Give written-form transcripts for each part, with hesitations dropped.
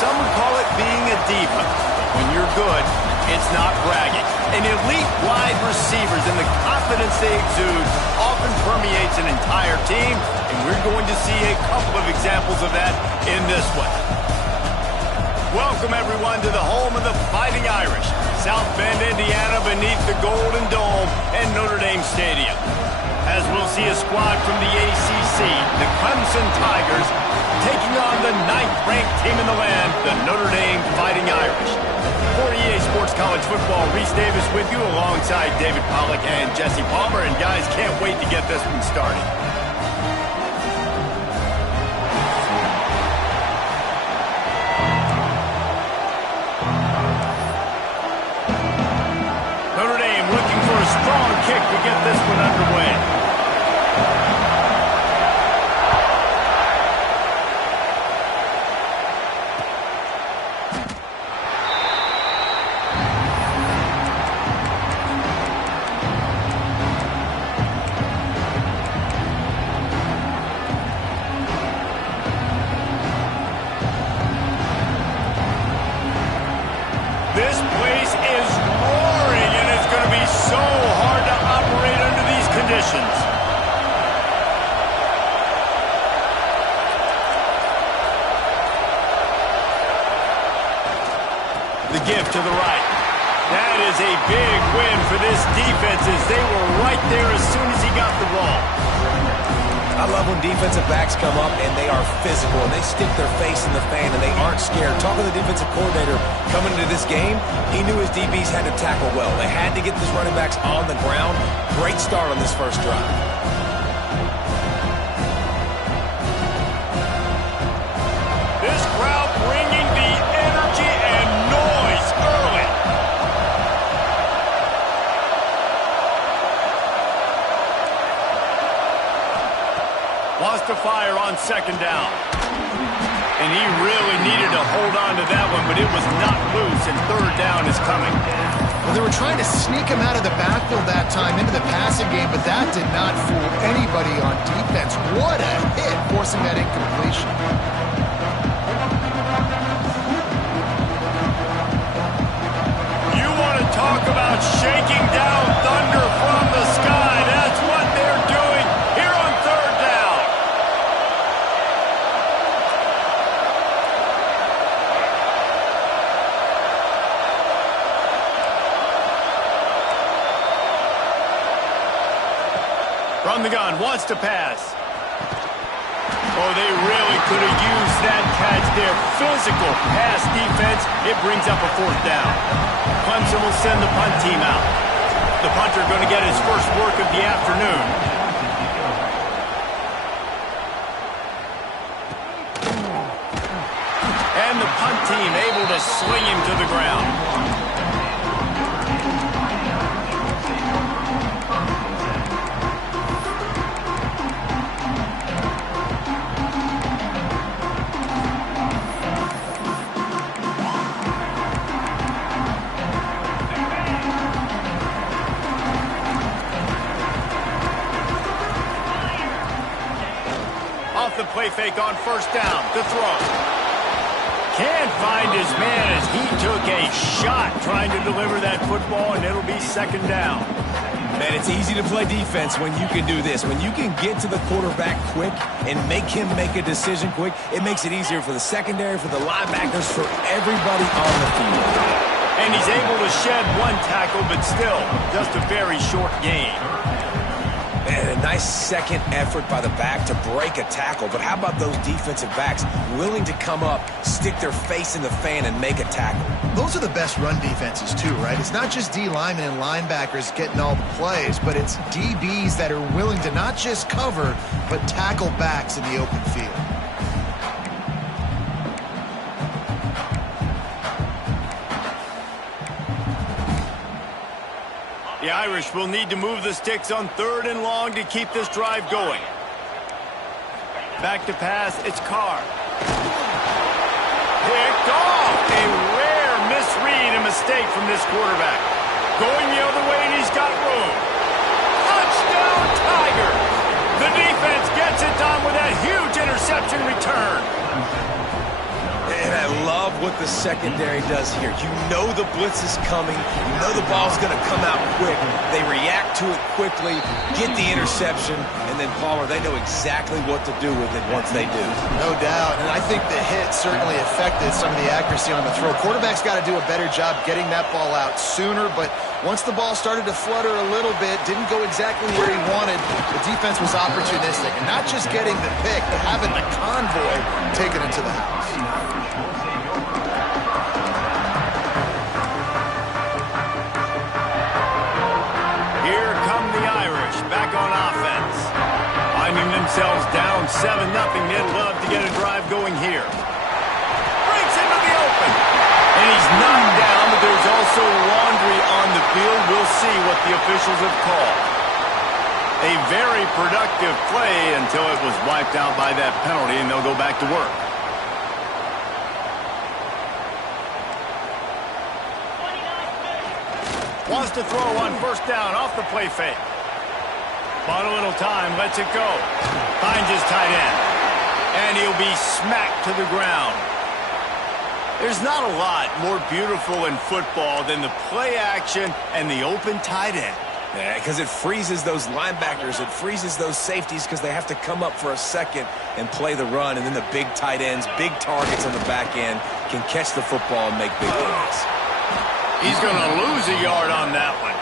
some would call it being a diva. But when you're good, it's not bragging. And elite wide receivers and the confidence they exude often permeates an entire team, and we're going to see a couple of examples of that in this one. Welcome, everyone, to the home of the Fighting Irish, South Bend, Indiana, beneath the Golden Dome and Notre Dame Stadium. As we'll see a squad from the ACC, the Clemson Tigers, taking on the 9th-ranked team in the land, the Notre Dame Fighting Irish. For EA Sports College Football, Reese Davis with you alongside David Pollack and Jesse Palmer. And guys, can't wait to get this one started. Notre Dame looking for a strong kick to get this one underway. This place is roaring, and it's going to be so hard to operate under these conditions. The give to the right. That is a big win for this defense as they were right there as soon as he got the ball. I love when defensive backs come up and they are physical and they stick their face in the fan and they aren't scared. Talking to the defensive coordinator coming into this game, he knew his DBs had to tackle well. They had to get these running backs on the ground. Great start on this first drive. This crowd bringing the energy and noise early. Wants to fire on second down. And he really needed to hold on to that one, but it was not loose, and third down is coming. Well, they were trying to sneak him out of the backfield that time into the passing game, but that did not fool anybody on defense. What a hit, forcing that incompletion. You want to talk about shaking down thunder from the sky. That's what they're doing here on third down. From the gun, wants to pass. Oh, they really could have used that catch there. Physical pass defense. It brings up a fourth down. Clemson will send the punt team out. The punter going to get his first work of the afternoon. And the punt team able to sling him to the ground. Off the play fake on first down. The throw. Can't find his man as he took a shot trying to deliver that football, and it'll be second down. Man, it's easy to play defense when you can do this. When you can get to the quarterback quick and make him make a decision quick, it makes it easier for the secondary, for the linebackers, for everybody on the field. And he's able to shed one tackle, but still just a very short gain. And a nice second effort by the back to break a tackle. But how about those defensive backs willing to come up, stick their face in the fan, and make a tackle? Those are the best run defenses, too, right? It's not just D linemen and linebackers getting all the plays, but it's DBs that are willing to not just cover, but tackle backs in the open field. The Irish will need to move the sticks on third and long to keep this drive going. Back to pass, it's Carr. Picked off. A rare misread and mistake from this quarterback. Going the other way, and he's got room. Touchdown, Tiger! The defense gets it done with that huge interception return. And I love what the secondary does here. You know the blitz is coming. You know the ball's going to come out quick. They react to it quickly, get the interception, and then, Palmer, they know exactly what to do with it once they do. No doubt, and I think the hit certainly affected some of the accuracy on the throw. Quarterback's got to do a better job getting that ball out sooner, but once the ball started to flutter a little bit, didn't go exactly where he wanted, the defense was opportunistic. And not just getting the pick, but having the convoy taking it to the house. Here come the Irish back on offense. Finding themselves down 7-0, they'd love to get a drive going here. Breaks into the open. And he's knocked down, but there's also laundry on the field. We'll see what the officials have called. A very productive play until it was wiped out by that penalty, and they'll go back to work. Wants to throw on first down off the play fake. Bought a little time, lets it go. Finds his tight end. And he'll be smacked to the ground. There's not a lot more beautiful in football than the play action and the open tight end. Yeah, because it freezes those linebackers. It freezes those safeties because they have to come up for a second and play the run. And then the big tight ends, big targets on the back end can catch the football and make big plays. He's going to lose a yard on that one.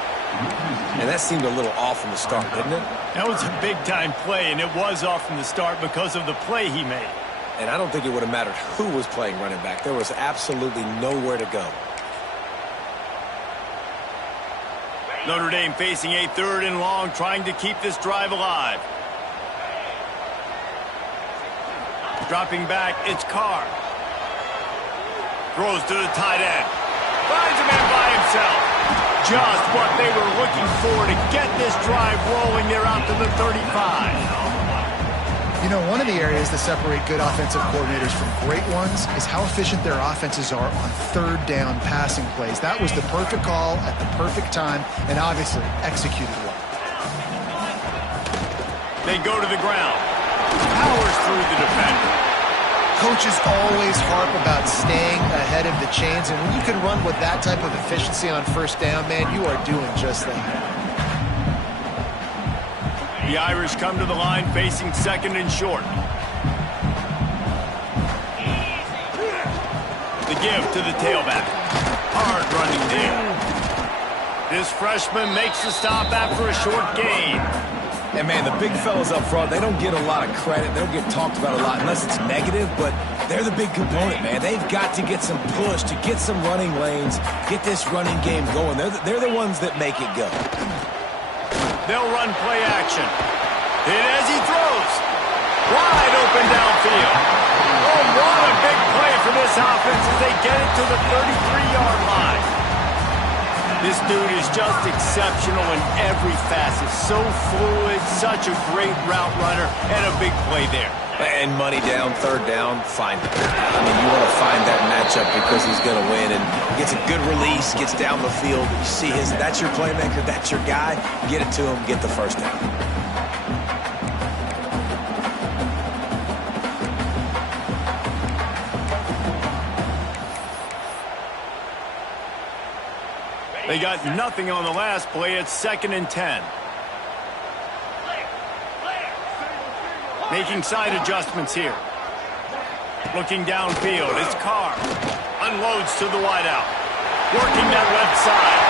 And that seemed a little off from the start, didn't it? That was a big-time play, and it was off from the start because of the play he made. And I don't think it would have mattered who was playing running back. There was absolutely nowhere to go. Notre Dame facing a 3rd and long, trying to keep this drive alive. Dropping back, it's Carr. Throws to the tight end. Finds a man by himself. Just what they were looking for to get this drive rolling. They're out to the 35. You know, one of the areas that separate good offensive coordinators from great ones is how efficient their offenses are on 3rd down passing plays. That was the perfect call at the perfect time and obviously executed well. They go to the ground. Powers through the defender. Coaches always harp about staying ahead of the chains, and when you can run with that type of efficiency on first down, man, you are doing just that. The Irish come to the line facing 2nd and short. The give to the tailback. Hard running there. This freshman makes the stop after a short gain. And, man, the big fellas up front, they don't get a lot of credit. They don't get talked about a lot unless it's negative, but they're the big component, man. They've got to get some push, to get some running lanes, get this running game going. They're the ones that make it go. They'll run play action. Hit as he throws. Wide open downfield. Oh, what a big play for this offense as they get it to the 33-yard line. This dude is just exceptional in every facet. So fluid, such a great route runner, and a big play there. And money down, 3rd down, find it. I mean, you want to find that matchup because he's going to win and gets a good release, gets down the field. You see that's your playmaker, that's your guy. Get it to him, get the first down. They got nothing on the last play. It's 2nd and 10. Making side adjustments here. Looking downfield. It's Carr. Unloads to the wideout. Working that left side.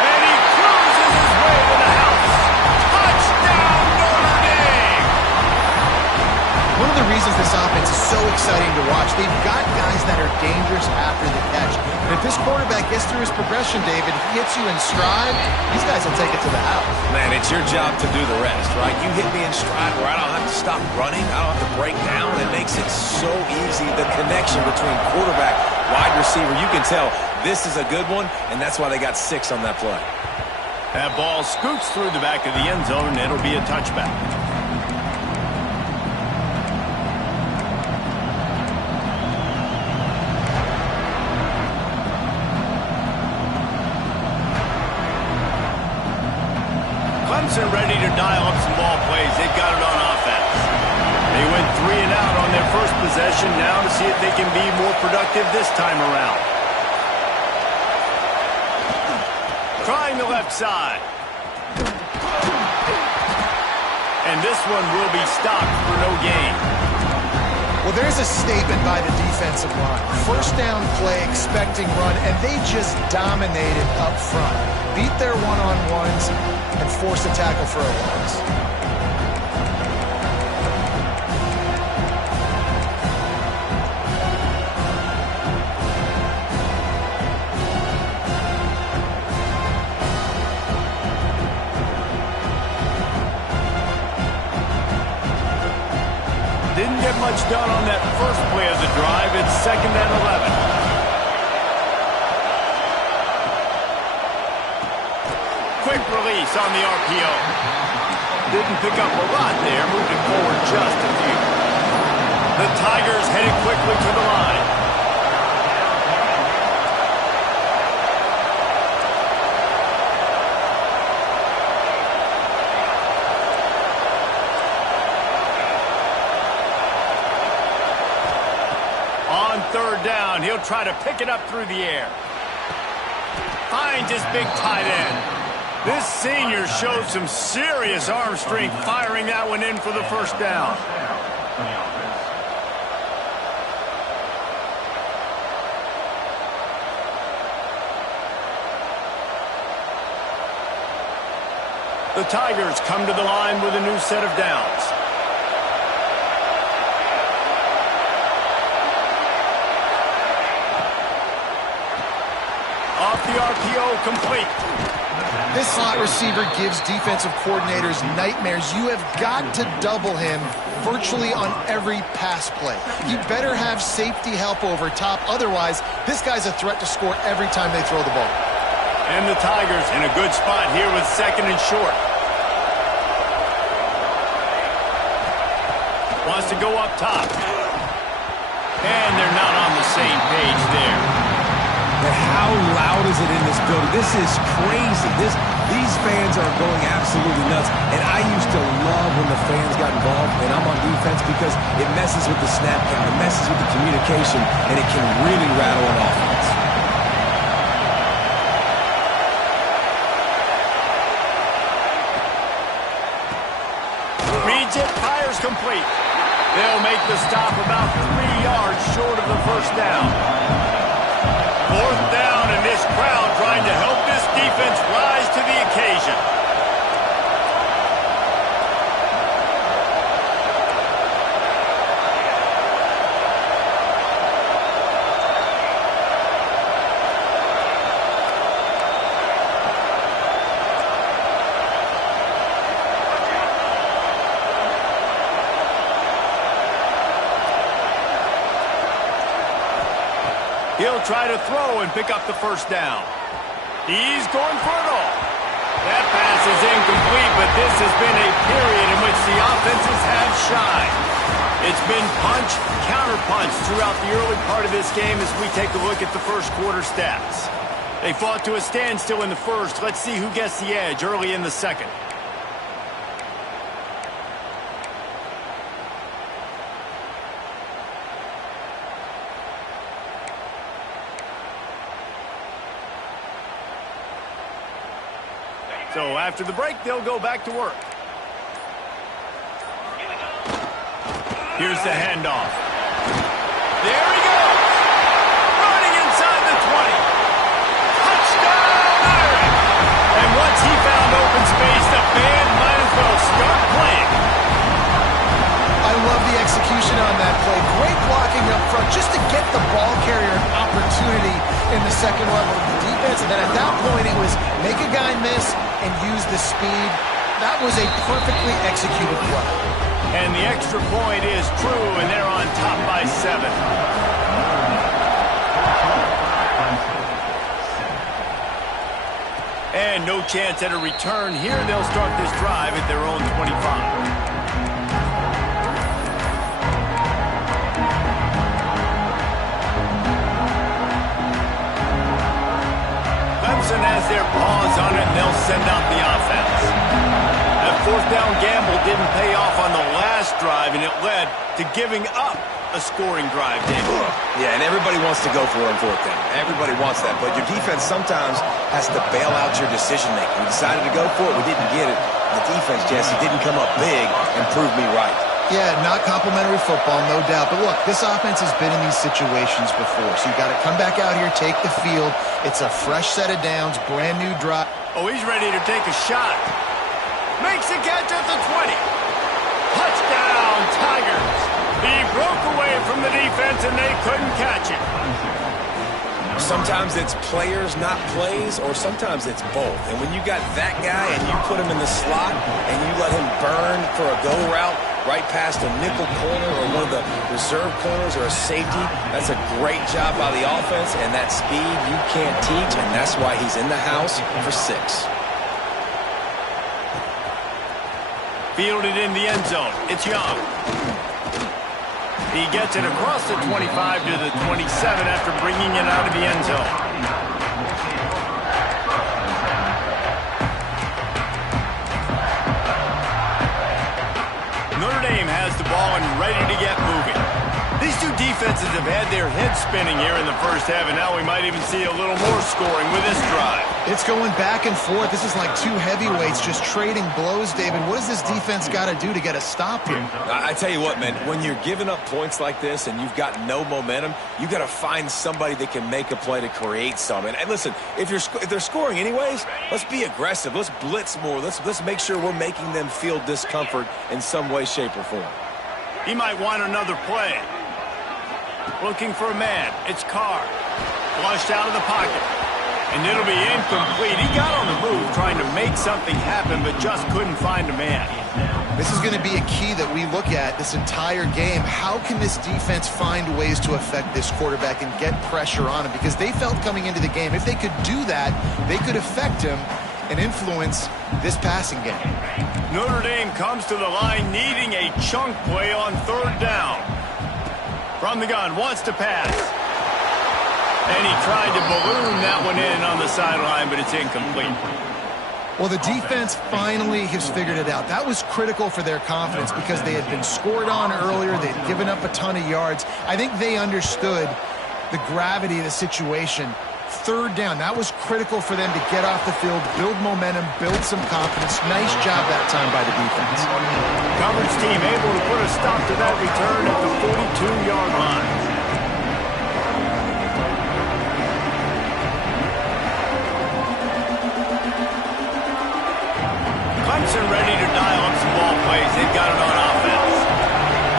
And he cruises his way to the house. Touchdown, Notre Dame! One of the reasons this offense is so exciting to watch, they've got guys that are dangerous after the catch. And if this quarterback gets through his progression, David, he hits you in stride, these guys will take it to the house. Man, it's your job to do the rest, right? You hit me in stride where I don't have to stop running. I don't have to break down. It makes it so easy. The connection between quarterback, wide receiver, you can tell this is a good one, and that's why they got 6 on that play. That ball scoots through the back of the end zone, and it'll be a touchback. Clemson ready to dial up some ball plays. They've got it on offense. They They went 3 and out on their first possession. Now to see if they can be more productive this time around. Trying the left side. And this one will be stopped for no gain. Well, there's a statement by the defensive line. First down play, expecting run, and they just dominated up front. Beat their one-on-ones and forced a tackle for a loss. Didn't get much done on that first play of the drive. It's 2nd and 11. Quick release on the RPO. Didn't pick up a lot there, moving forward just a few. The Tigers headed quickly to the line. On 3rd down, he'll try to pick it up through the air. Finds his big tight end. This senior showed some serious arm strength firing that one in for the first down. The Tigers come to the line with a new set of downs. Off the RPO, complete. This slot receiver gives defensive coordinators nightmares. You have got to double him virtually on every pass play. You better have safety help over top. Otherwise, this guy's a threat to score every time they throw the ball. And the Tigers in a good spot here with 2nd and short. Wants to go up top. And they're not on the same page there. But how loud is it in this building? This is crazy. These fans are going absolutely nuts. And I used to love when the fans got involved, and I'm on defense because it messes with the snap count, it messes with the communication, and it can really rattle an offense. Reads it, fires complete. They'll make the stop about 3 yards short of the first down. 4th down, and this crowd trying to help this defense rise to the occasion. He'll try to throw and pick up the first down. He's going for it all. That pass is incomplete, but this has been a period in which the offenses have shined. It's been punch, counter-punch throughout the early part of this game as we take a look at the first quarter stats. They fought to a standstill in the first. Let's see who gets the edge early in the second. So after the break, they'll go back to work. Here's the handoff. There he goes. Running inside the 20. Touchdown, Irish. And once he found open space, the band might as well start playing. I love the execution on that play. Great blocking up front just to get the ball carrier an opportunity in the second level of the defense. And then at that point, it was make a guy miss and use the speed. That was a perfectly executed play. And the extra point is true, and they're on top by 7. And no chance at a return here. They'll start this drive at their own 25. Clemson has their paws on it, and they'll send out the offense. The fourth down gamble didn't pay off on the last drive, and it led to giving up a scoring drive, David. Yeah, and everybody wants to go for it on fourth down. Everybody wants that, but your defense sometimes has to bail out your decision-making. We decided to go for it. We didn't get it. The defense, Jesse, didn't come up big and prove me right. Yeah, not complimentary football, no doubt. But look, this offense has been in these situations before, so you got to come back out here, take the field. It's a fresh set of downs, brand new drive. Oh, he's ready to take a shot. Makes a catch at the 20. Touchdown, Tigers. He broke away from the defense, and they couldn't catch it. Sometimes it's players, not plays, or sometimes it's both. And when you got that guy and you put him in the slot and you let him burn for a go route right past a nickel corner or one of the reserve corners or a safety, that's a great job by the offense, and that speed you can't teach, and that's why he's in the house for 6. Fielded in the end zone. It's Young. He gets it across the 25 to the 27 after bringing it out of the end zone. Notre Dame has the ball and ready to get moving. These two defenses have had their heads spinning here in the first half, and now we might even see a little more scoring with this drive. It's going back and forth. This is like two heavyweights just trading blows, David. What does this defense got to do to get a stop here? I tell you what, man, when you're giving up points like this and you've got no momentum, you got to find somebody that can make a play to create some. And listen, if they're scoring anyways, let's be aggressive. Let's blitz more. Let's make sure we're making them feel discomfort in some way, shape, or form. He might want another play. Looking for a man. It's Carr. Flushed out of the pocket. And it'll be incomplete. He got on the move trying to make something happen, but just couldn't find a man. This is going to be a key that we look at this entire game. How can this defense find ways to affect this quarterback and get pressure on him? Because they felt coming into the game, if they could do that, they could affect him and influence this passing game. Notre Dame comes to the line needing a chunk play on third down. From the gun, wants to pass. And he tried to balloon that one in on the sideline, but it's incomplete. Well, the defense finally has figured it out. That was critical for their confidence because they had been scored on earlier. They'd given up a ton of yards. I think they understood the gravity of the situation. Third down, that was critical for them to get off the field, build momentum, build some confidence. Nice job that time by the defense. Coverage team able to put a stop to that return at the 42-yard line. Clemson ready to dial up some ball plays. They've got it on offense.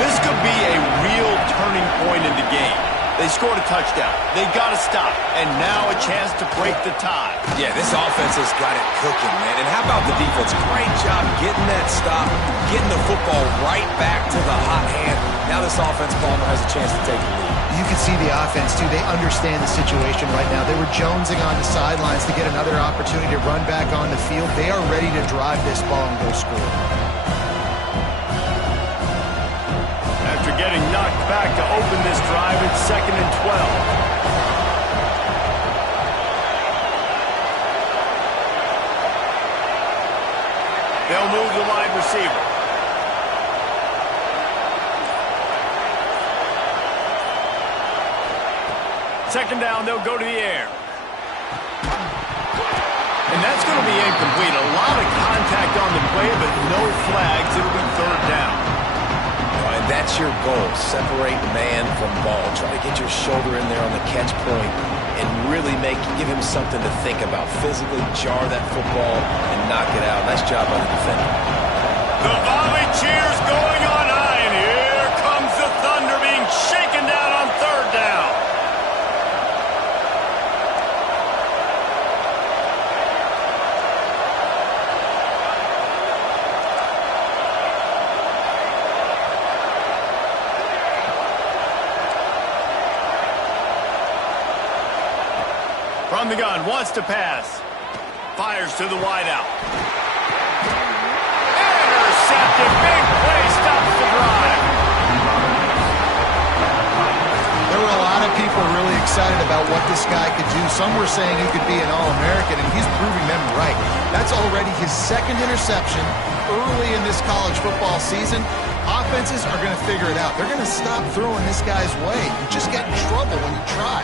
This could be a real turning point in the game. They scored a touchdown. They got to stop. And now a chance to break the tie. Yeah, this offense has got it cooking, man. And how about the defense? Great job getting that stop, getting the football right back to the hot hand. Now this offense, Palmer, has a chance to take the lead. You can see the offense, too. They understand the situation right now. They were jonesing on the sidelines to get another opportunity to run back on the field. They are ready to drive this ball and go score. After getting knocked back to open this drive, it's 2nd and 12. They'll move the wide receiver. Second down, they'll go to the air. And that's going to be incomplete. A lot of contact on the play, but no flags. It'll be third down. And that's your goal. Separate man from ball. Try to get your shoulder in there on the catch point and really give him something to think about. Physically jar that football and knock it out. Nice job by the defender. The volley cheers going on high, and here comes the Thunder being shaken down on third down. From the gun, wants to pass. Fires to the wideout. Intercepted. Big play. Stops the drive. There were a lot of people really excited about what this guy could do. Some were saying he could be an All-American, and he's proving them right. That That's already his second interception early in this college football season. Offenses are going to figure it out. They're going to stop throwing this guy's way. You just get in trouble when you try.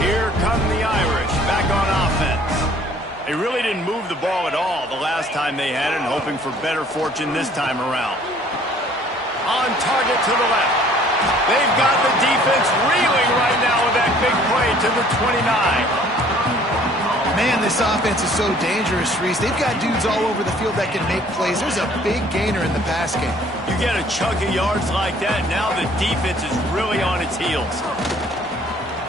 Here come the Irish back on offense. They really didn't move the ball at all the last time they had it, hoping for better fortune this time around. On target to the left. They've got the defense reeling right now with that big play to the 29. Man, this offense is so dangerous, Reese. They've got dudes all over the field that can make plays. There's a big gainer in the pass game. You get a chunk of yards like that, now the defense is really on its heels.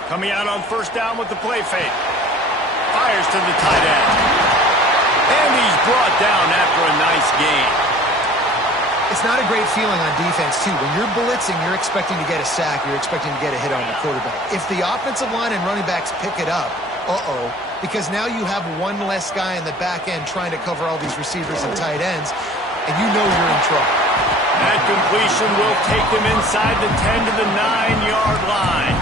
Coming out on first down with the play fake. Fires to the tight end. And he's brought down after a nice gain. It's not a great feeling on defense, too. When you're blitzing, you're expecting to get a sack. You're expecting to get a hit on the quarterback. If the offensive line and running backs pick it up, because now you have one less guy in the back end trying to cover all these receivers and tight ends, and you know you're in trouble. That completion will take them inside the 10 to the 9-yard line.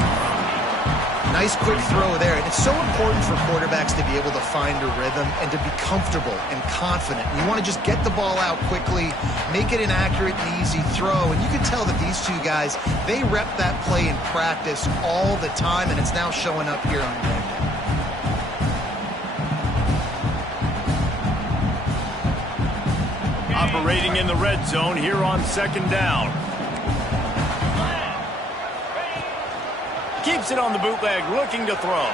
Nice quick throw there. And it's so important for quarterbacks to be able to find a rhythm and to be comfortable and confident. You want to just get the ball out quickly, make it an accurate and easy throw. And you can tell that these two guys, they rep that play in practice all the time, and it's now showing up here on game day. Operating in the red zone here on second down. Keeps it on the bootleg, looking to throw.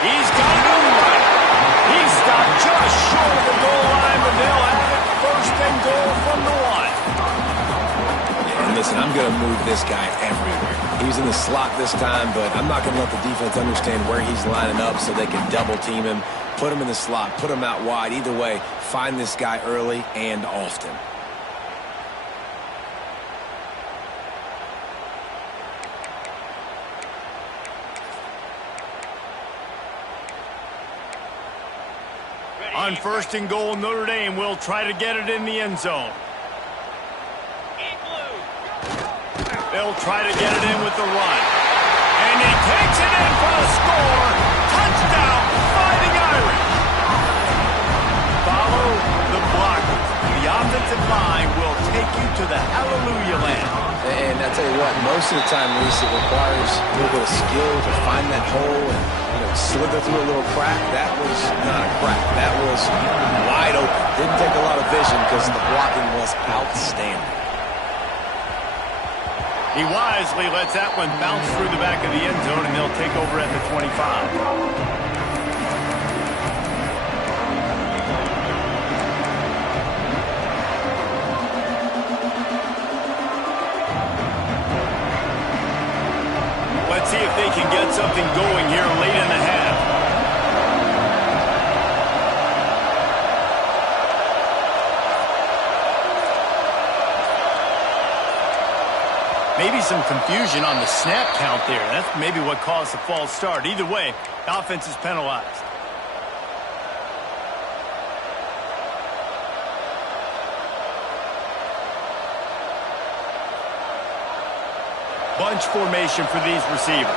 He's got it right. He's stopped just short of the goal line, but they'll have it first and goal from the 1. And listen, I'm going to move this guy everywhere. He's in the slot this time, but I'm not going to let the defense understand where he's lining up so they can double team him. Put him in the slot, put him out wide. Either way, find this guy early and often. On first and goal, Notre Dame will try to get it in the end zone. They'll try to get it in with the run. And he takes it in for a score. Touchdown, Fighting Irish. Follow the block. The offensive line will take you to the hallelujah land. And I tell you what, most of the time, Reese, it requires a little bit of skill to find that hole and slither through a little crack. That was not a crack. That was wide open. Didn't take a lot of vision because the blocking was outstanding. He wisely lets that one bounce through the back of the end zone, and they'll take over at the 25. Let's see if they can get something going here late in the half. Maybe some confusion on the snap count there. That's maybe what caused the false start. Either way, the offense is penalized. Bunch formation for these receivers.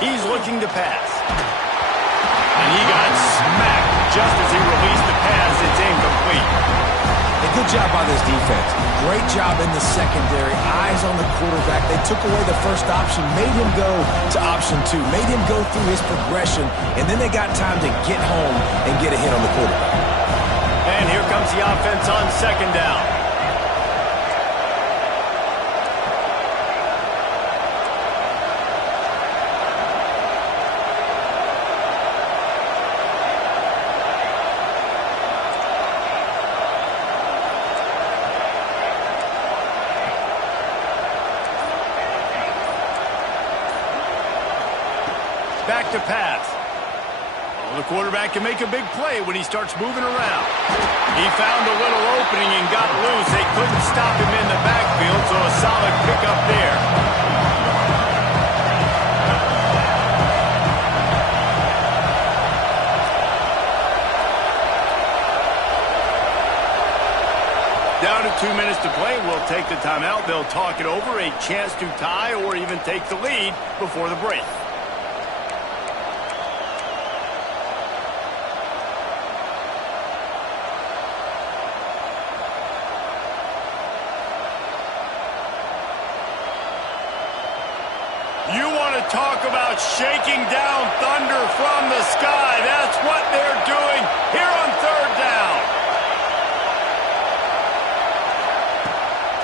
He's looking to pass. And he got smacked just as he released the pass. It's incomplete. A good job by this defense. Great job in the secondary. Eyes on the quarterback. They took away the first option, made him go to option 2, made him go through his progression, and then they got time to get home and get a hit on the quarterback. And here comes the offense on second down. Back to pass. Oh, the quarterback can make a big play when he starts moving around. He found a little opening and got loose. They couldn't stop him in the backfield, so a solid pickup there. Down to 2 minutes to play will take the timeout. They'll talk it over, a chance to tie or even take the lead before the break. You want to talk about shaking down thunder from the sky. That's what they're doing here on third down.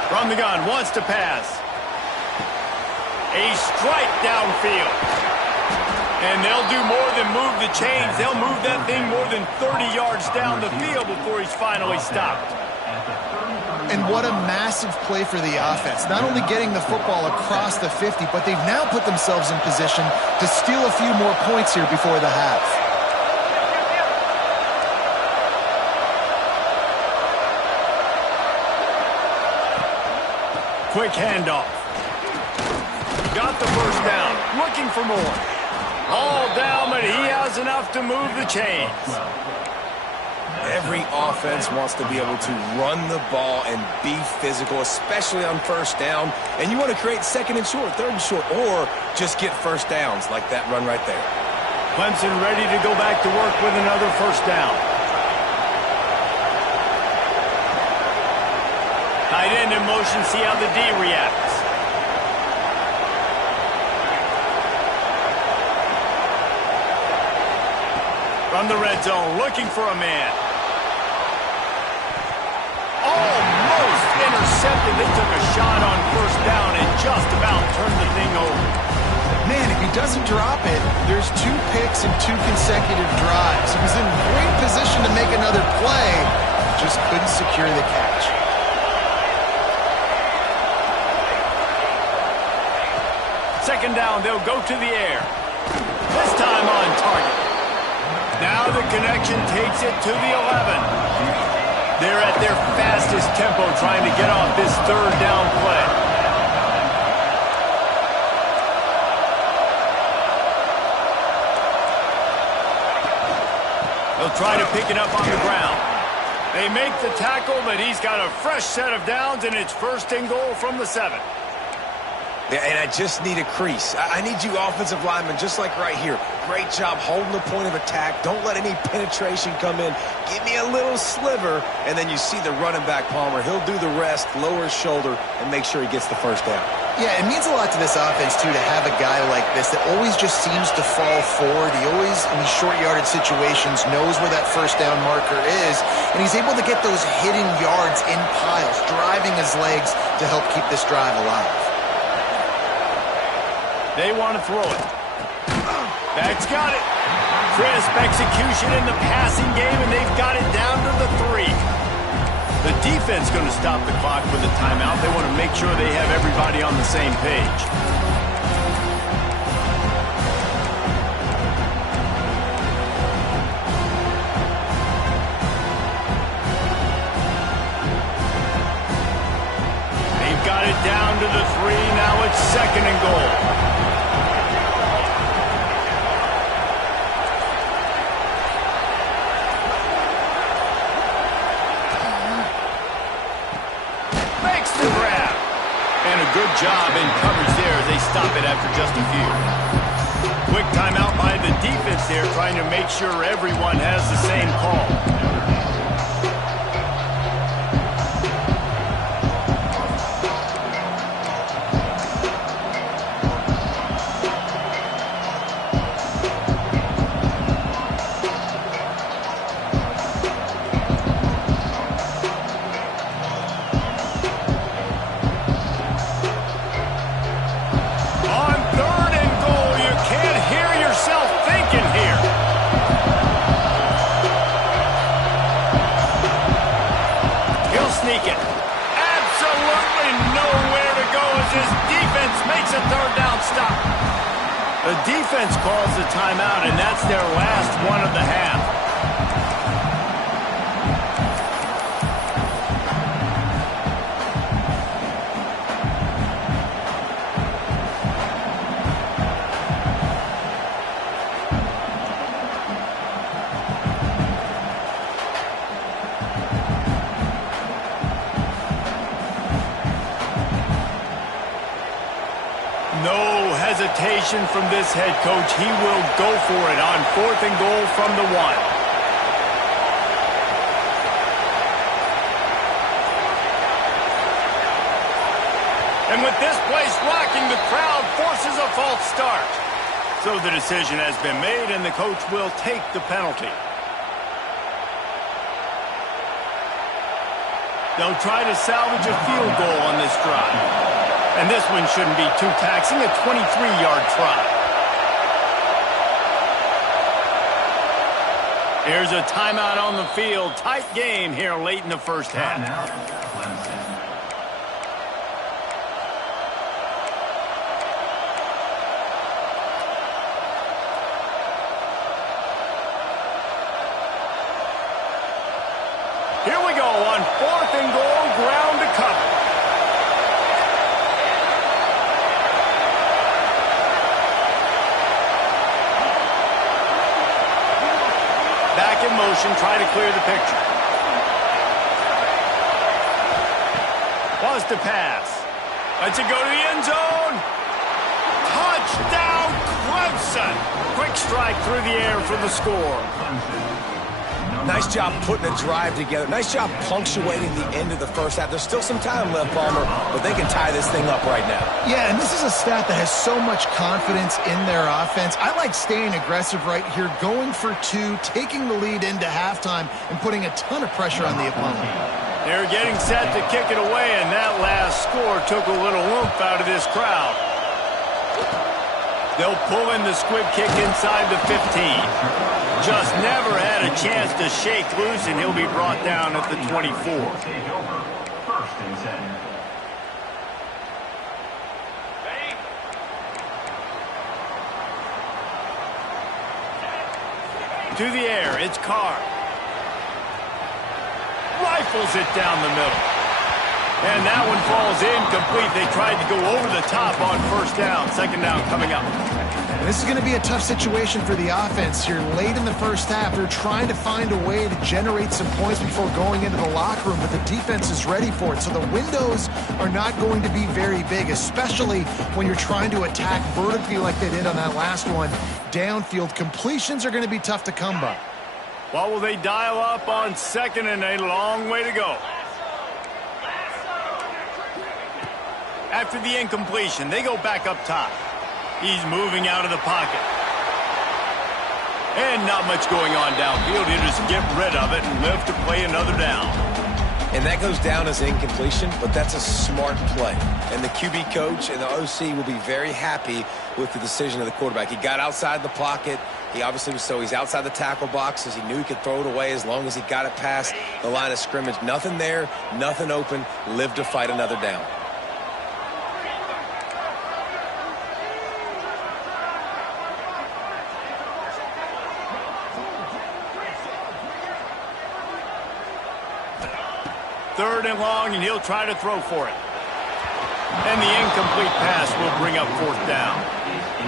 From the gun, wants to pass. A strike downfield. And they'll do more than move the chains. They'll move that thing more than 30 yards down the field before he's finally stopped. And what a massive play for the offense. Not only getting the football across the 50, but they've now put themselves in position to steal a few more points here before the half. Quick handoff. Got the first down. Looking for more. All down, but he has enough to move the chains. Every offense wants to be able to run the ball and be physical, especially on first down. And you want to create second and short, third and short, or just get first downs like that run right there. Clemson ready to go back to work with another first down. Tight end in motion, see how the D reacts. From the red zone, looking for a man. Almost intercepted. They took a shot on first down and just about turned the thing over. Man, if he doesn't drop it, there's 2 picks and 2 consecutive drives. He was in great position to make another play, just couldn't secure the catch. Second down, they'll go to the air. This time on target. Now the connection takes it to the 11. They're at their fastest tempo trying to get off this third down play. They'll try to pick it up on the ground. They make the tackle, but he's got a fresh set of downs, and it's first and goal from the 7. Yeah, and I just need a crease. I need you offensive linemen, just like right here. Great job holding the point of attack. Don't let any penetration come in. Give me a little sliver, and then you see the running back, Palmer. He'll do the rest, lower his shoulder, and make sure he gets the first down. Yeah, it means a lot to this offense, too, to have a guy like this that always just seems to fall forward. He always, in these short-yarded situations, knows where that first down marker is, and he's able to get those hidden yards in piles, driving his legs to help keep this drive alive. They want to throw it. That's got it. Crisp execution in the passing game, and they've got it down to the 3. The defense going to stop the clock with a timeout. They want to make sure they have everybody on the same page. They've got it down to the 3. Now it's second and goal. Good job in coverage there as they stop it after just a few. Quick timeout by the defense there, trying to make sure everyone has the same call. The defense calls the timeout, and that's their last one of the half. No hesitation from this head coach. He will go for it on 4th and goal from the 1. And with this place rocking, the crowd forces a false start. So the decision has been made, and the coach will take the penalty. They'll try to salvage a field goal on this drive. And this one shouldn't be too taxing, a 23-yard try. Here's a timeout on the field. Tight game here late in the first half. Here we go on 4th and goal, ground to cover. Back in motion, try to clear the picture. Wants to pass. Lets it go to the end zone. Touchdown, Clemson. Quick strike through the air for the score. Nice job putting a drive together. Nice job punctuating the end of the first half. There's still some time left, Palmer, but they can tie this thing up right now. Yeah, and this is a stat that has so much confidence in their offense. I like staying aggressive right here, going for 2, taking the lead into halftime, and putting a ton of pressure on the opponent. They're getting set to kick it away, and that last score took a little oomph out of this crowd. They'll pull in the squib kick inside the 15. Just never had a chance to shake loose, and he'll be brought down at the 24. To the air, it's Carr. Rifles it down the middle. And that one falls incomplete. They tried to go over the top on 1st down. 2nd down coming up. And this is going to be a tough situation for the offense here. Late in the first half, they're trying to find a way to generate some points before going into the locker room, but the defense is ready for it. So the windows are not going to be very big, especially when you're trying to attack vertically like they did on that last one. Downfield completions are going to be tough to come by. What will they dial up on 2nd and a long way to go? After the incompletion, they go back up top. He's moving out of the pocket. And not much going on downfield. He'll just get rid of it and live to play another down. And that goes down as incompletion, but that's a smart play. And the QB coach and the OC will be very happy with the decision of the quarterback. He got outside the pocket. He obviously was he's outside the tackle boxes. He knew he could throw it away as long as he got it past the line of scrimmage. Nothing there, nothing open. Live to fight another down. Third and long, and he'll try to throw for it. And the incomplete pass will bring up 4th down.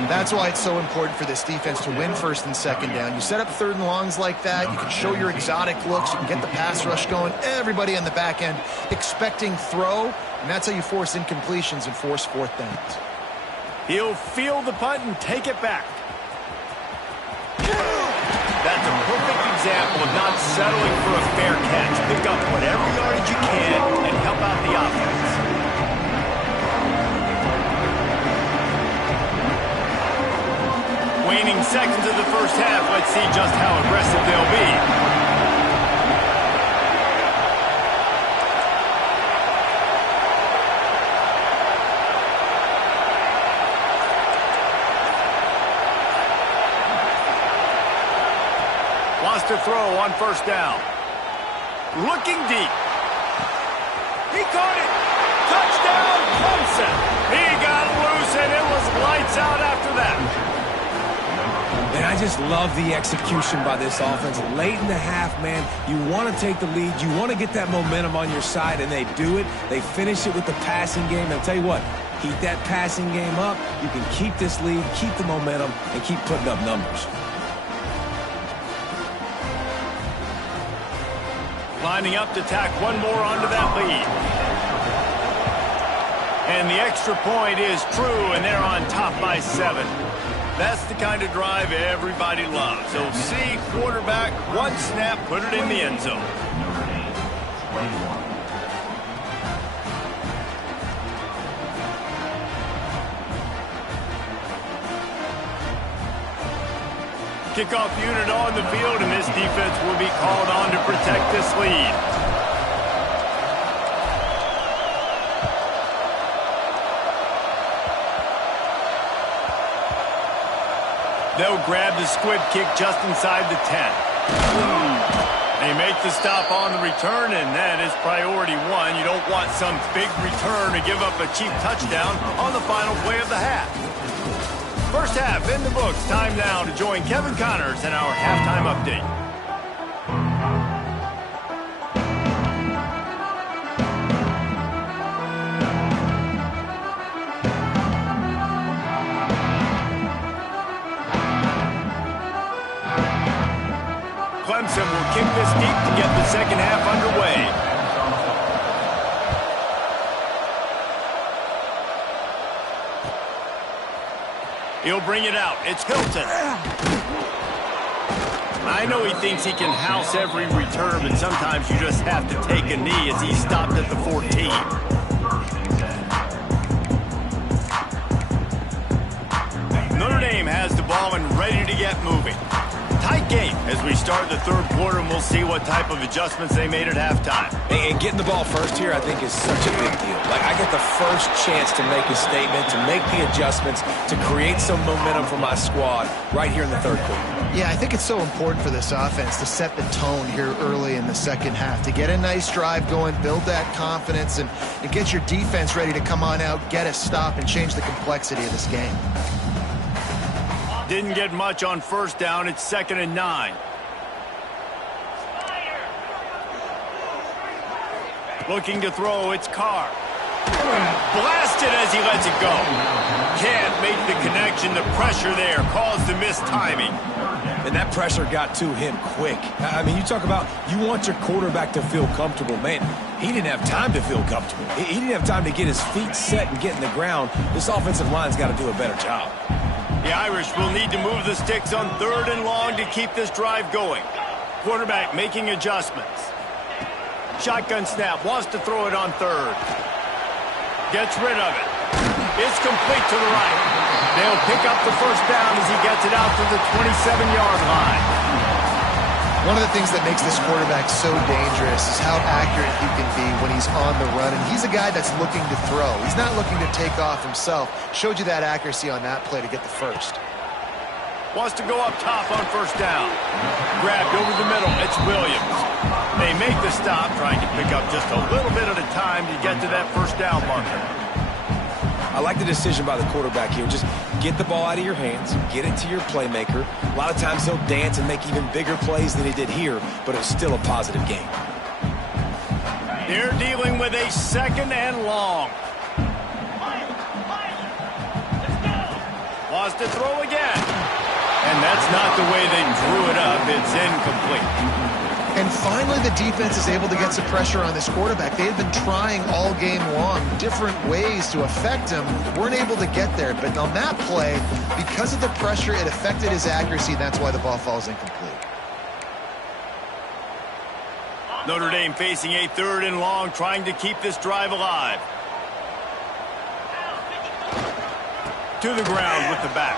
That's why it's so important for this defense to win 1st and 2nd down. You set up 3rd and longs like that, you can show your exotic looks, you can get the pass rush going, everybody on the back end expecting throw, and that's how you force incompletions and force 4th downs. He'll field the punt and take it back. That's a perfect example of not settling for a fair catch. Pick up whatever yardage you can and help out the offense. Waning seconds of the first half. Let's see just how aggressive they'll be. To throw on 1st down. Looking deep. He caught it. Touchdown, Clemson. He got loose, and it was lights out after that. And I just love the execution by this offense. Late in the half, man, you want to take the lead. You want to get that momentum on your side, and they do it. They finish it with the passing game. And I'll tell you what, keep that passing game up. You can keep this lead, keep the momentum, and keep putting up numbers. Lining up to tack one more onto that lead. And the extra point is true, and they're on top by 7. That's the kind of drive everybody loves. So see, quarterback, one snap, put it in the end zone. Kickoff unit on the field, and this defense will be called on to protect this lead. They'll grab the squib kick just inside the 10. They make the stop on the return, and that is priority 1. You don't want some big return to give up a cheap touchdown on the final play of the half. First half in the books. Time now to join Kevin Connors in our halftime update. Clemson will kick this deep to get the second half underway. He'll bring it out. It's Hilton. I know he thinks he can house every return, but sometimes you just have to take a knee as he stopped at the 14. Notre Dame has the ball and ready to get moving. Tight game as we start the third quarter, and we'll see what type of adjustments they made at halftime. And getting the ball first here, I think, is such a big deal. Like, I get the first chance to make a statement, to make the adjustments, to create some momentum for my squad right here in the third quarter. Yeah, I think it's so important for this offense to set the tone here early in the second half, to get a nice drive going, build that confidence, and get your defense ready to come on out, get a stop, and change the complexity of this game. Didn't get much on first down. It's 2nd and 9. Looking to throw, it's Carr. Blasted as he lets it go. Can't make the connection. The pressure there caused the missed timing. And that pressure got to him quick. I mean, you talk about you want your quarterback to feel comfortable. Man, he didn't have time to feel comfortable. He didn't have time to get his feet set and get in the ground. This offensive line's got to do a better job. The Irish will need to move the sticks on 3rd and long to keep this drive going. Quarterback making adjustments. Shotgun snap, wants to throw it on 3rd. Gets rid of it. It's complete to the right. They'll pick up the first down as he gets it out to the 27-yard line. One of the things that makes this quarterback so dangerous is how accurate he can be when he's on the run. And he's a guy that's looking to throw. He's not looking to take off himself. Showed you that accuracy on that play to get the first. Wants to go up top on first down. Grabbed over the middle. It's Williams. They make the stop, trying to pick up just a little bit at a time to get to that first down marker. I like the decision by the quarterback here. Just get the ball out of your hands, get it to your playmaker. A lot of times he'll dance and make even bigger plays than he did here, but it was still a positive game. They're dealing with a 2nd and long. Wants to throw again. And that's not the way they drew it up. It's incomplete. And finally, the defense is able to get some pressure on this quarterback. They had been trying all game long different ways to affect him. Weren't able to get there. But on that play, because of the pressure, it affected his accuracy. And that's why the ball falls incomplete. Notre Dame facing a 3rd and long, trying to keep this drive alive. To the ground with the back.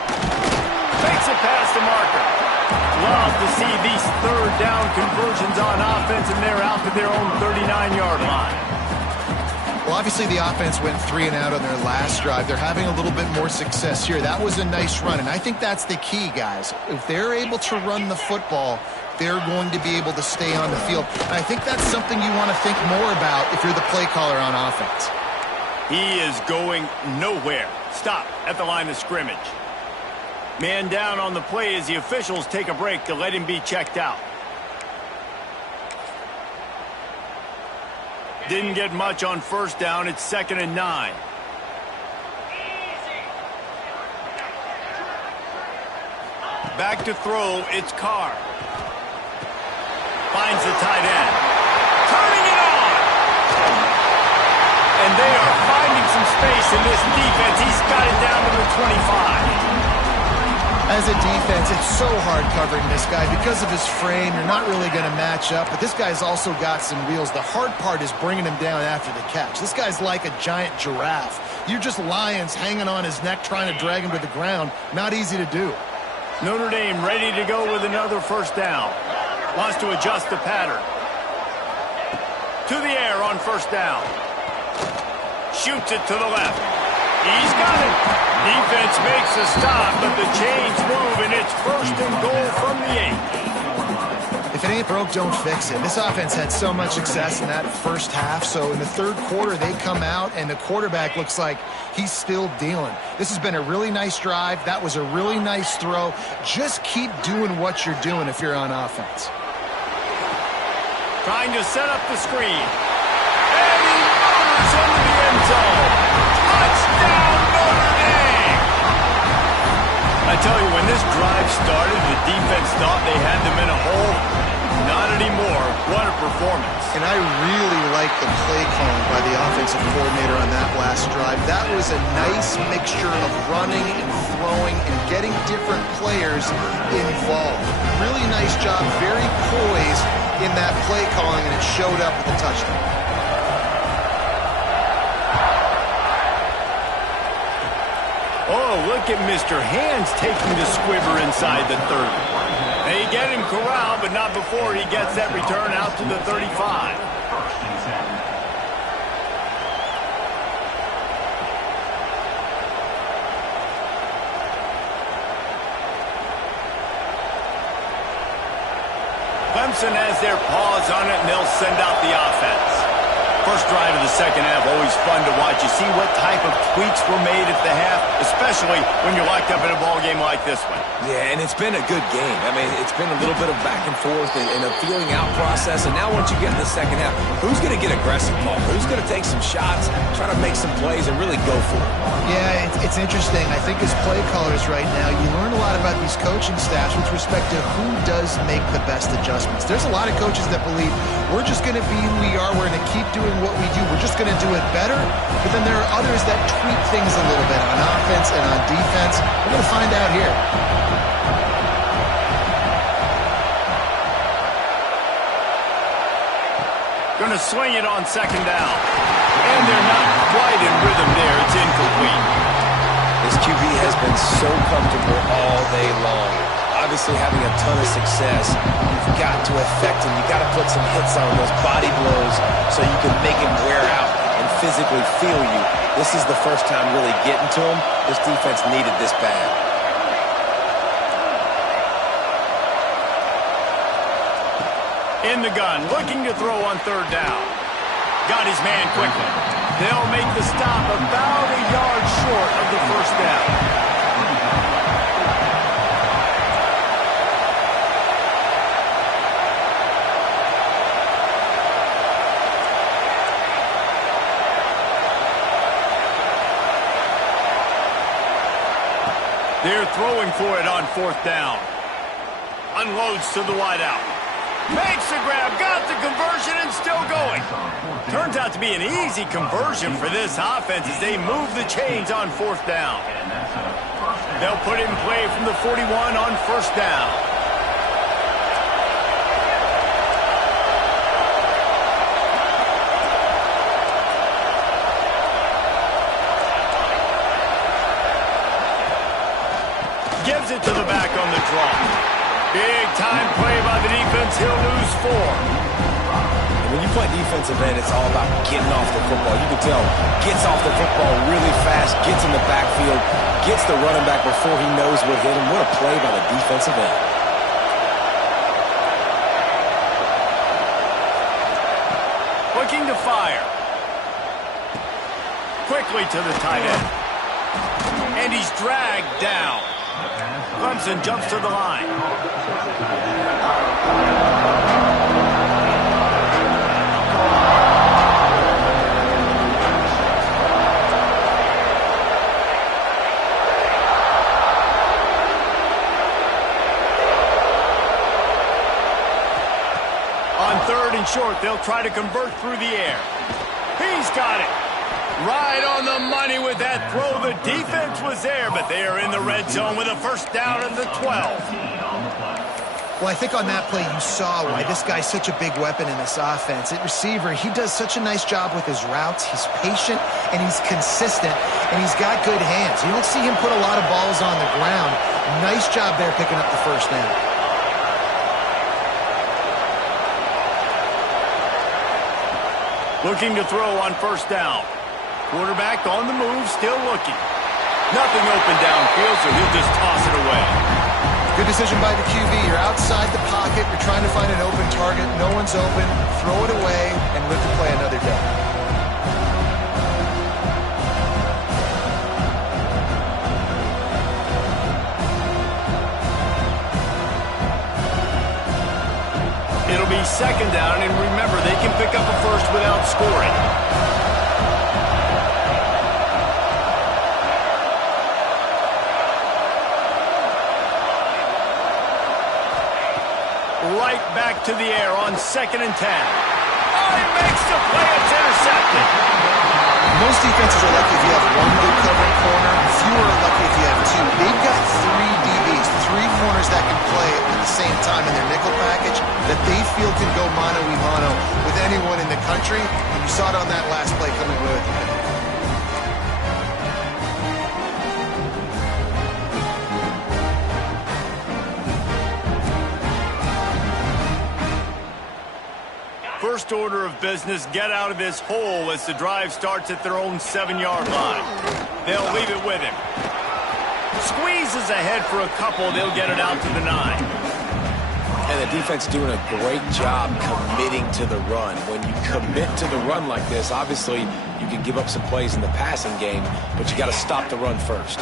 Fakes it past the marker. Love to see these 3rd down conversions on offense, and they're out to their own 39-yard line. Well, obviously the offense went 3 and out on their last drive. They're having a little bit more success here. That was a nice run, and I think that's the key, guys. If they're able to run the football, they're going to be able to stay on the field. And I think that's something you want to think more about if you're the play caller on offense. He is going nowhere. Stop at the line of scrimmage. Man down on the play as the officials take a break to let him be checked out. Didn't get much on first down. It's 2nd and 9. Back to throw. It's Carr. Finds the tight end. Turning it on! And they are finding some space in this defense. He's got it down to the 25. As a defense, it's so hard covering this guy. Because of his frame, you're not really going to match up. But this guy's also got some wheels. The hard part is bringing him down after the catch. This guy's like a giant giraffe. You're just lions hanging on his neck trying to drag him to the ground. Not easy to do. Notre Dame ready to go with another first down. Wants to adjust the pattern. To the air on first down. Shoots it to the left. He's got it. Defense makes a stop, but the chains move, and it's first and goal from the 8. If it ain't broke, don't fix it. This offense had so much success in that first half, so in the third quarter, they come out, and the quarterback looks like he's still dealing. This has been a really nice drive. That was a really nice throw. Just keep doing what you're doing if you're on offense. Trying to set up the screen. And he motors into the end zone. Touchdown, Notre Dame! I tell you, when this drive started, the defense thought they had them in a hole. Not anymore. What a performance. And I really like the play calling by the offensive coordinator on that last drive. That was a nice mixture of running and throwing and getting different players involved. Really nice job, very poised in that play calling, and it showed up with a touchdown. Oh, look at Mr. Hands taking the squiver inside the 30. They get him corralled, but not before he gets that return out to the 35. Clemson has their paws on it, and they'll send out the offense. First drive of the second half, always fun to watch. You see what type of tweaks were made at the half, especially when you're locked up in a ball game like this one. Yeah, and it's been a good game. I mean, it's been a little bit of back and forth and a feeling out process. And now once you get in the second half, who's going to get aggressive, Paul? Who's going to take some shots, try to make some plays, and really go for it? Yeah, it's interesting. I think as play callers right now, you learn a lot about these coaching staffs with respect to who does make the best adjustments. There's a lot of coaches that believe we're just going to be who we are. We're going to keep doing what we do. We're just going to do it better. But then there are others that tweak things a little bit on offense and on defense. We're going to find out here. Going to swing it on second down. And they're not quite in rhythm there. It's incomplete. This QB has been so comfortable all day long. Obviously having a ton of success. You've got to affect him. You've got to put some hits on those body blows so you can make him wear out and physically feel you. This is the first time really getting to him. This defense needed this bad. In the gun, looking to throw on third down. Got his man quickly. They'll make the stop about a yard short of the first down. They're throwing for it on fourth down. Unloads to the wideout. Makes the grab, got the conversion, and still going. Turns out to be an easy conversion for this offense as they move the chains on fourth down. They'll put it in play from the 41 on first down. Gives it to the back on the draw. Big time play by the defense. He'll lose 4. And when you play defensive end, it's all about getting off the football. You can tell, gets off the football really fast, gets in the backfield, gets the running back before he knows what hit him. What a play by the defensive end. Looking to fire. Quickly to the tight end. And he's dragged down. Clemson jumps to the line. On third and short, they'll try to convert through the air. He's got it. Right on the money with that throw. The defense was there, but they are in the red zone with a first down at the 12. Well, I think on that play you saw why this guy's such a big weapon in this offense. At receiver, he does such a nice job with his routes. He's patient, and he's consistent, and he's got good hands. You don't see him put a lot of balls on the ground. Nice job there picking up the first down. Looking to throw on first down. Quarterback on the move, still looking. Nothing open downfield, so he'll just toss it away. Good decision by the QB. You're outside the pocket. You're trying to find an open target. No one's open. Throw it away and live to play another day. It'll be second down, and remember, they can pick up a first without scoring. Right back to the air on 2nd and 10. Oh, he makes the play. It's intercepted. Most defenses are lucky if you have one good covering corner. Fewer are lucky if you have two. They've got three DBs, three corners that can play at the same time in their nickel package that they feel can go mano-a-mano with anyone in the country. And you saw it on that last play coming away with the pick. First order of business, get out of this hole as the drive starts at their own 7-yard line. They'll leave it with him. Squeezes ahead for a couple. They'll get it out to the 9. And the defense doing a great job committing to the run. When you commit to the run like this, obviously you can give up some plays in the passing game, but you got to stop the run first.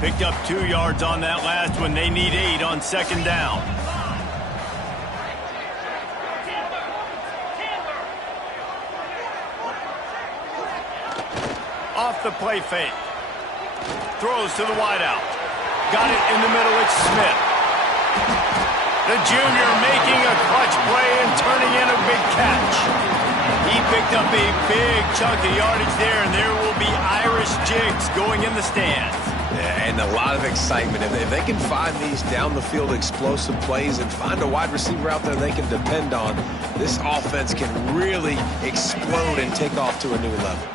Picked up 2 yards on that last one. They need 8 on second down. Off the play fake. Throws to the wideout. Got it in the middle. It's Smith. The junior making a clutch play and turning in a big catch. He picked up a big chunk of yardage there, and there will be Irish jigs going in the stands. Yeah, and a lot of excitement. If they can find these down-the-field explosive plays and find a wide receiver out there they can depend on, this offense can really explode and take off to a new level.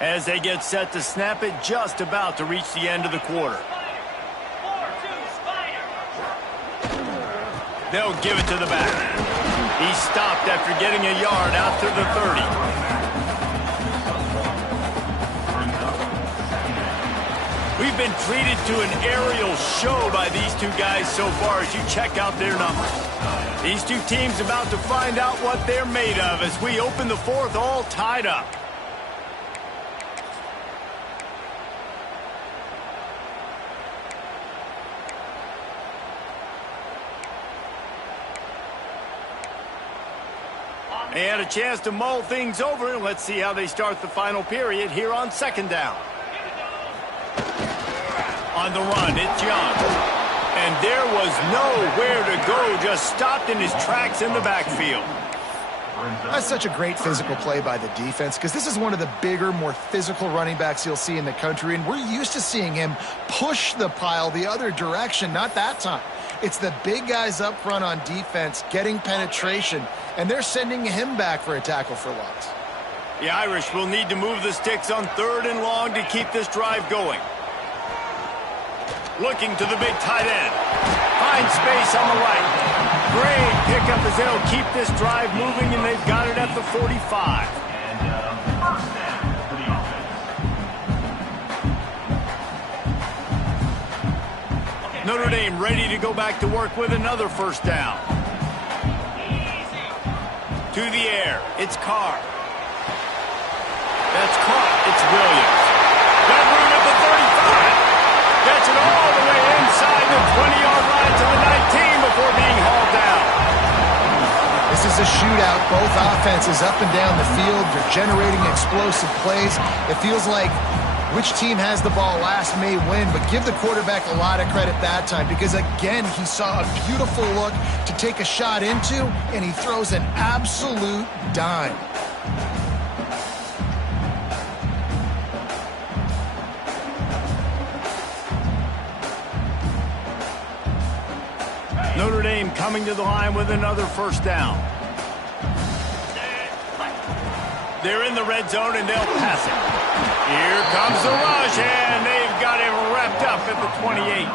As they get set to snap it, just about to reach the end of the quarter. They'll give it to the back. He stopped after getting a yard out to the 30. We've been treated to an aerial show by these two guys so far as you check out their numbers. These two teams about to find out what they're made of as we open the fourth all tied up. And a chance to mull things over. Let's see how they start the final period here on second down. On the run, it's Young. And there was nowhere to go, just stopped in his tracks in the backfield. That's such a great physical play by the defense because this is one of the bigger, more physical running backs you'll see in the country, and we're used to seeing him push the pile the other direction, not that time. It's the big guys up front on defense getting penetration, and they're sending him back for a tackle for loss. The Irish will need to move the sticks on 3rd and long to keep this drive going. Looking to the big tight end. Finds space on the right. Great pickup as they'll keep this drive moving, and they've got it at the 45. Notre Dame ready to go back to work with another first down. To the air, it's Carr. That's caught, it's Williams. Got room at the 35. Gets it all the way inside the 20-yard line to the 19 before being hauled down. This is a shootout. Both offenses up and down the field. They're generating explosive plays. It feels like which team has the ball last may win, but give the quarterback a lot of credit that time because, again, he saw a beautiful look to take a shot into, and he throws an absolute dime. team coming to the line with another first down. They're in the red zone, and they'll pass it. Here comes the rush, and they've got it wrapped up at the 28.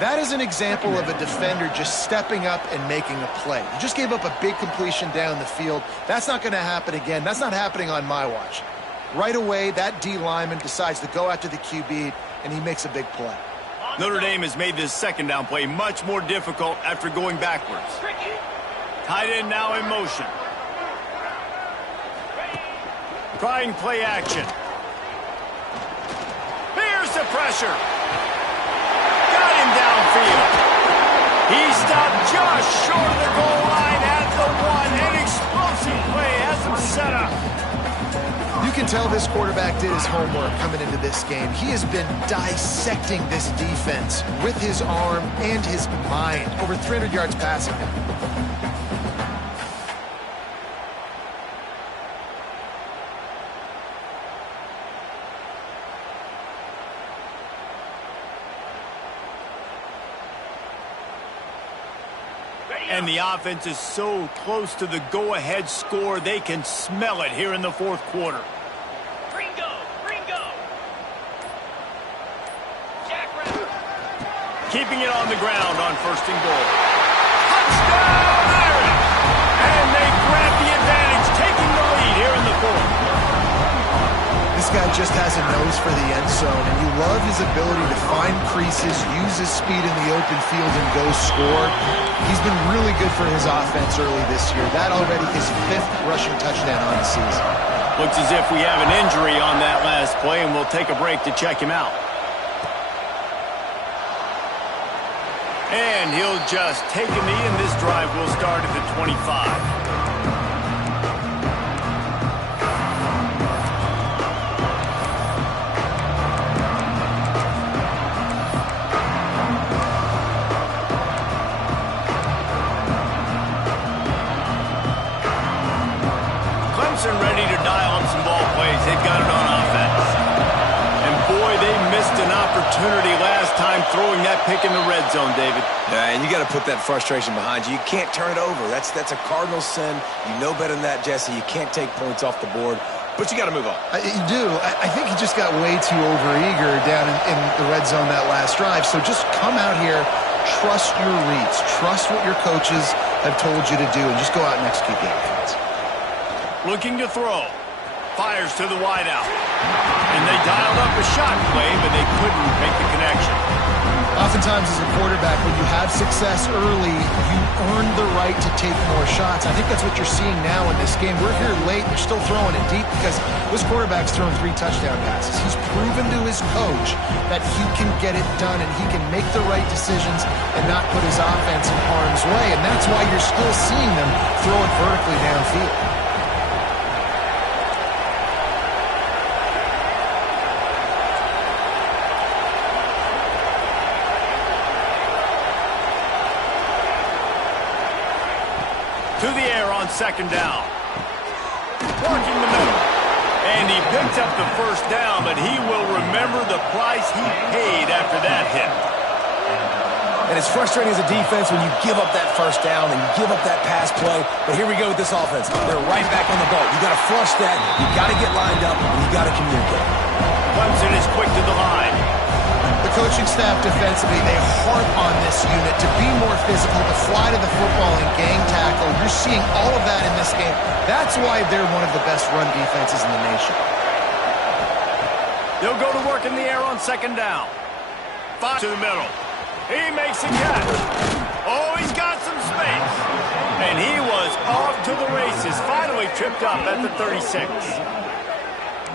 That is an example of a defender just stepping up and making a play. You just gave up a big completion down the field. That's not going to happen again. That's not happening on my watch. Right away, that D lineman decides to go after the QB, and he makes a big play. Notre Dame has made this second down play much more difficult after going backwards. Tight end now in motion. Trying play action. Here's the pressure. Got him downfield. He stopped just short of the goal line at the 1. An explosive play has him set up. You can tell this quarterback did his homework coming into this game. He has been dissecting this defense with his arm and his mind. Over 300 yards passing him. And the offense is so close to the go-ahead score, they can smell it here in the fourth quarter. Ringo! Keeping it on the ground on first and goal. Touchdown, Irish! And they grab the advantage, taking the lead here in the fourth. This guy just has a nose for the end zone, and you love his ability to find creases, use his speed in the open field, and go score. He's been really good for his offense early this year. That already his 5th rushing touchdown on the season. Looks as if we have an injury on that last play, and we'll take a break to check him out. And he'll just take a knee, and this drive will start at the 25. Ready to dial up some ball plays. They've got it on offense. And boy, they missed an opportunity last time throwing that pick in the red zone, David. Yeah, and you got to put that frustration behind you. You can't turn it over. That's a cardinal sin. You know better than that, Jesse. You can't take points off the board, but you got to move on. You do. I think he just got way too overeager down in the red zone that last drive. So just come out here, trust your reads, trust what your coaches have told you to do, and just go out and execute the offense. Looking to throw. Fires to the wideout. And they dialed up a shot play, but they couldn't make the connection. Oftentimes as a quarterback, when you have success early, you earn the right to take more shots. I think that's what you're seeing now in this game. We're here late. They're still throwing it deep because this quarterback's thrown 3 touchdown passes. He's proven to his coach that he can get it done and he can make the right decisions and not put his offense in harm's way. And that's why you're still seeing them throw it vertically downfield. To the air on second down. Working the middle. And he picks up the first down, but he will remember the price he paid after that hit. And it's frustrating as a defense when you give up that first down and you give up that pass play. But here we go with this offense. They're right back on the ball. You got to flush that. You got to get lined up, and you got to communicate. Clemson is quick to the line. The coaching staff defensively, they harp on this unit to be more physical, to fly to the football and gang tackle. You're seeing all of that in this game. That's why they're one of the best run defenses in the nation. They'll go to work in the air on second down. 5 to the middle. He makes a catch. Oh, he's got some space. And he was off to the races, finally tripped up at the 36.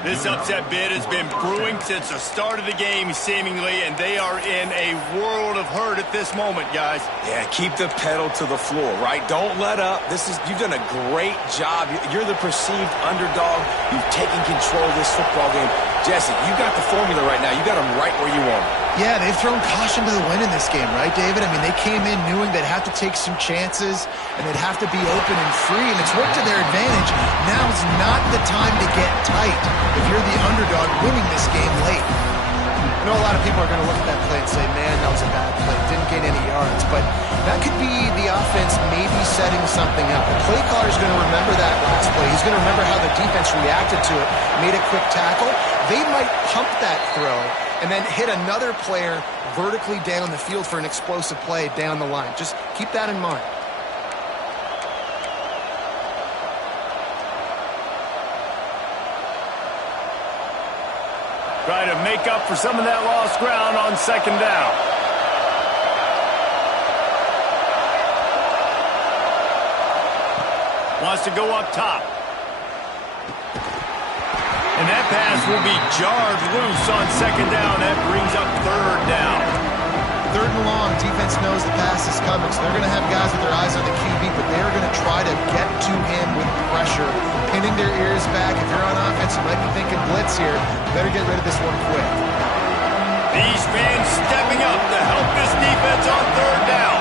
This upset bid has been brewing since the start of the game, seemingly, and they are in a world of hurt at this moment, guys. Yeah, keep the pedal to the floor, right? Don't let up. You've done a great job. You're the perceived underdog. You've taken control of this football game. Jesse, you got the formula right now. You got them right where you want them. Yeah, they've thrown caution to the wind in this game, right, David? I mean, they came in knowing they'd have to take some chances and they'd have to be open and free, and it's worked to their advantage. Now's not the time to get tight if you're the underdog winning this game late. I know a lot of people are going to look at that play and say, man, that was a bad play. Didn't gain any yards. But That could be the offense maybe setting something up. The play caller is going to remember that last play. He's going to remember how the defense reacted to it, made a quick tackle. They might pump that throw and then hit another player vertically down the field for an explosive play down the line. Just keep that in mind. Try to make up for some of that lost ground on second down. Wants to go up top. And that pass will be jarred loose on second down. That brings up third down. Third and long, defense knows the pass is coming, so they're going to have guys with their eyes on the QB, but they're going to try to get to him with pressure, pinning their ears back. If you're on offense, you might be thinking blitz here. Better get rid of this one quick. These fans stepping up to help this defense on third down.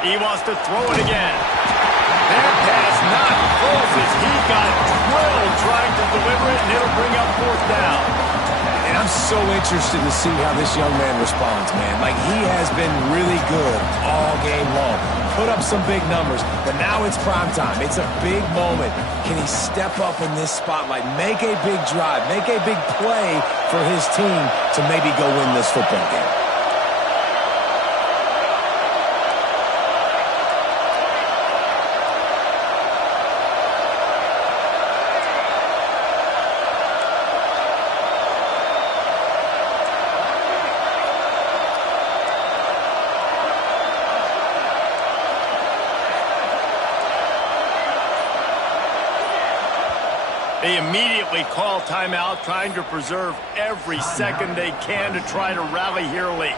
He wants to throw it again. That pass not close as he got drilled trying to deliver it, and it'll bring up fourth down. And I'm so interested to see how this young man responds, man. Like, he has been really good all game long. Put up some big numbers, but now it's prime time. It's a big moment. Can he step up in this spotlight, make a big drive, make a big play for his team to maybe go win this football game? They immediately call timeout, trying to preserve every second they can to try to rally here late.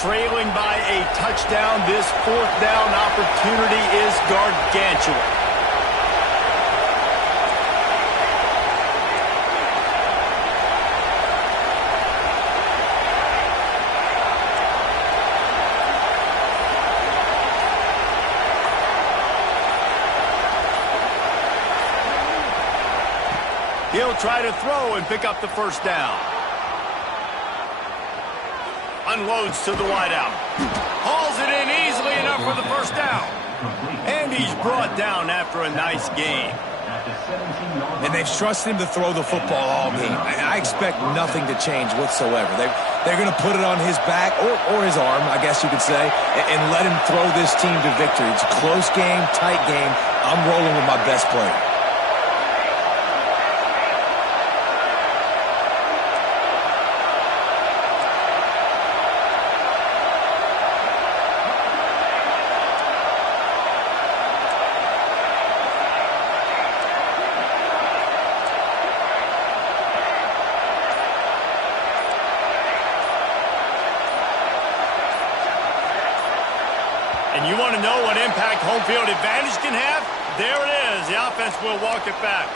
Trailing by a touchdown, this fourth down opportunity is gargantuan. He'll try to throw and pick up the first down. Unloads to the wideout. Hauls it in easily enough for the first down. And he's brought down after a nice gain. And they've trusted him to throw the football all game. I expect nothing to change whatsoever. They're going to put it on his back, or his arm, I guess you could say, and let him throw this team to victory. It's a close game, tight game. I'm rolling with my best player. And you want to know what impact home field advantage can have? There it is. The offense will walk it back.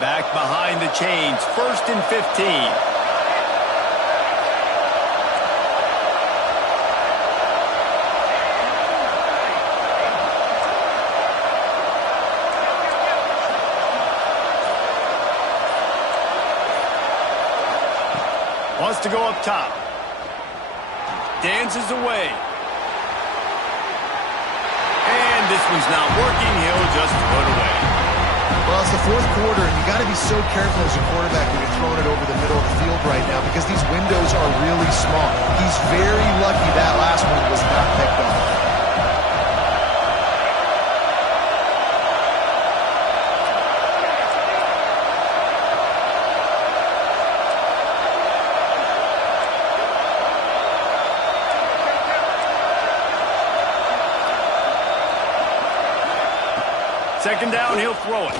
Back behind the chains. 1st and 15. Wants to go up top. Dances away. And this one's not working. He'll just put away. Well, it's the fourth quarter, and you got to be so careful as a quarterback when you're throwing it over the middle of the field right now because these windows are really small. He's very lucky that last one was not picked off. Second down, he'll throw it.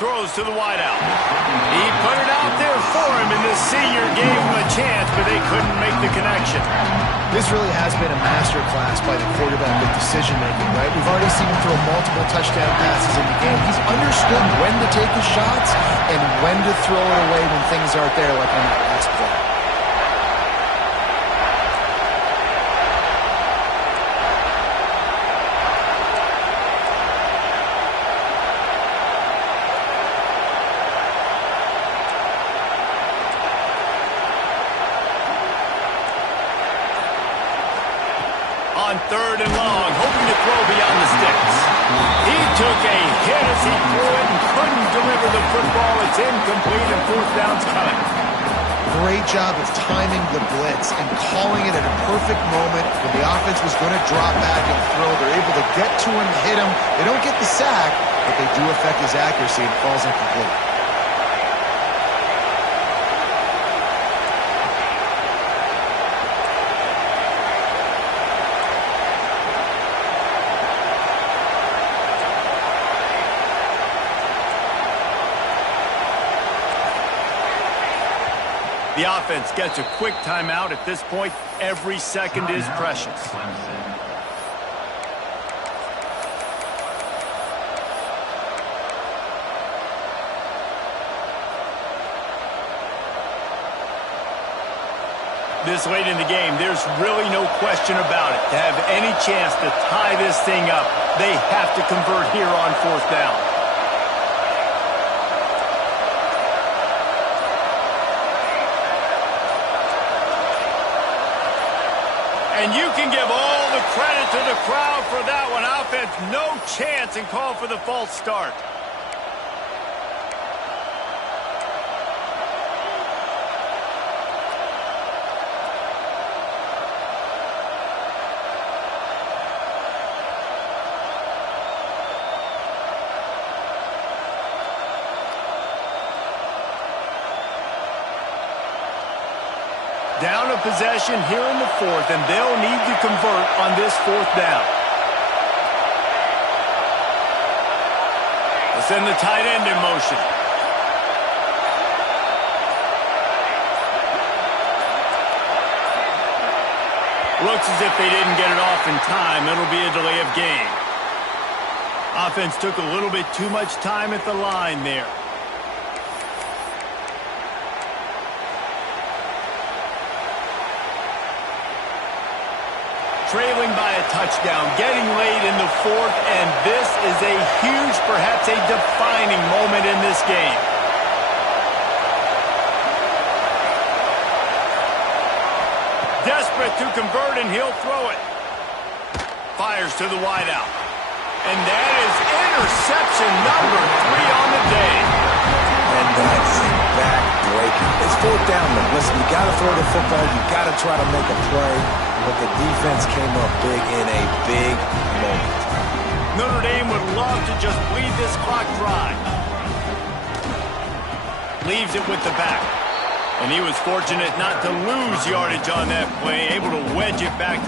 Throws to the wideout. He put it out there for him, and the senior gave him a chance, but they couldn't make the connection. This really has been a masterclass by the quarterback with decision-making, right? We've already seen him throw multiple touchdown passes in the game. He's understood when to take his shots and when to throw it away when things aren't there, like on that last play. On 3rd and long, hoping to throw beyond the sticks. He took a hit as he threw it and couldn't deliver the football. It's incomplete and 4th down's coming. Great job of timing the blitz and calling it at a perfect moment when the offense was going to drop back and throw. They're able to get to him, hit him. They don't get the sack, but they do affect his accuracy and falls incomplete. The offense gets a quick timeout. At this point, every second is precious. This late in the game, there's really no question about it. To have any chance to tie this thing up, they have to convert here on 4th down. And you can give all the credit to the crowd for that one. Offense, no chance, and call for the false start. Down a possession here in the 4th, and they'll need to convert on this 4th down. They'll send the tight end in motion. Looks as if they didn't get it off in time. It'll be a delay of game. Offense took a little bit too much time at the line there. Trailing by a touchdown, getting late in the 4th, and this is a huge, perhaps a defining moment in this game. Desperate to convert, and he'll throw it. Fires to the wideout. And that is interception number 3 on the day. And that's back-breaking. It's 4th down, though. Listen, you got to throw the football. You got to try to make a play. But the defense came up big in a big moment. Notre Dame would love to just bleed this clock dry. Leaves it with the back. And he was fortunate not to lose yardage on that play, able to wedge it back to